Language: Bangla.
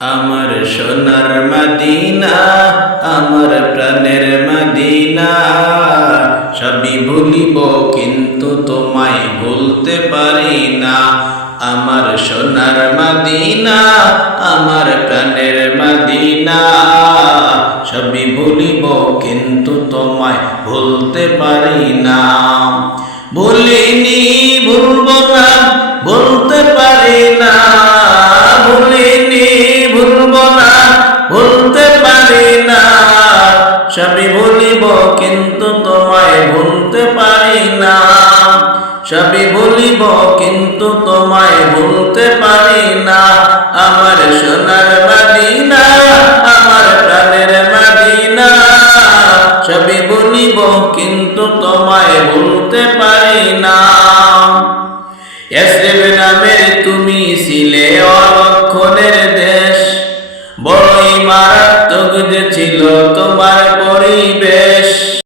আমার সোনার মদিনা, আমার প্রাণের মদিনা, সবই ভুলিব কিন্তু তোমায় ভুলতে পারি না। আমার সোনার মদিনা, আমার প্রাণের মদিনা, সবই ভুলিব কিন্তু তোমায় ভুলতে পারি না। ভুলিনি, ভুলব না, ভুলতে পারি না। ভুলিনি, ভুলব না, ভুলতে পারি না। সবই ভুলিব কিন্তু তোমায় ভুলতে পারি না। সবই ভুলিব কিন্তু তোমায় ভুলতে পারি না। আমার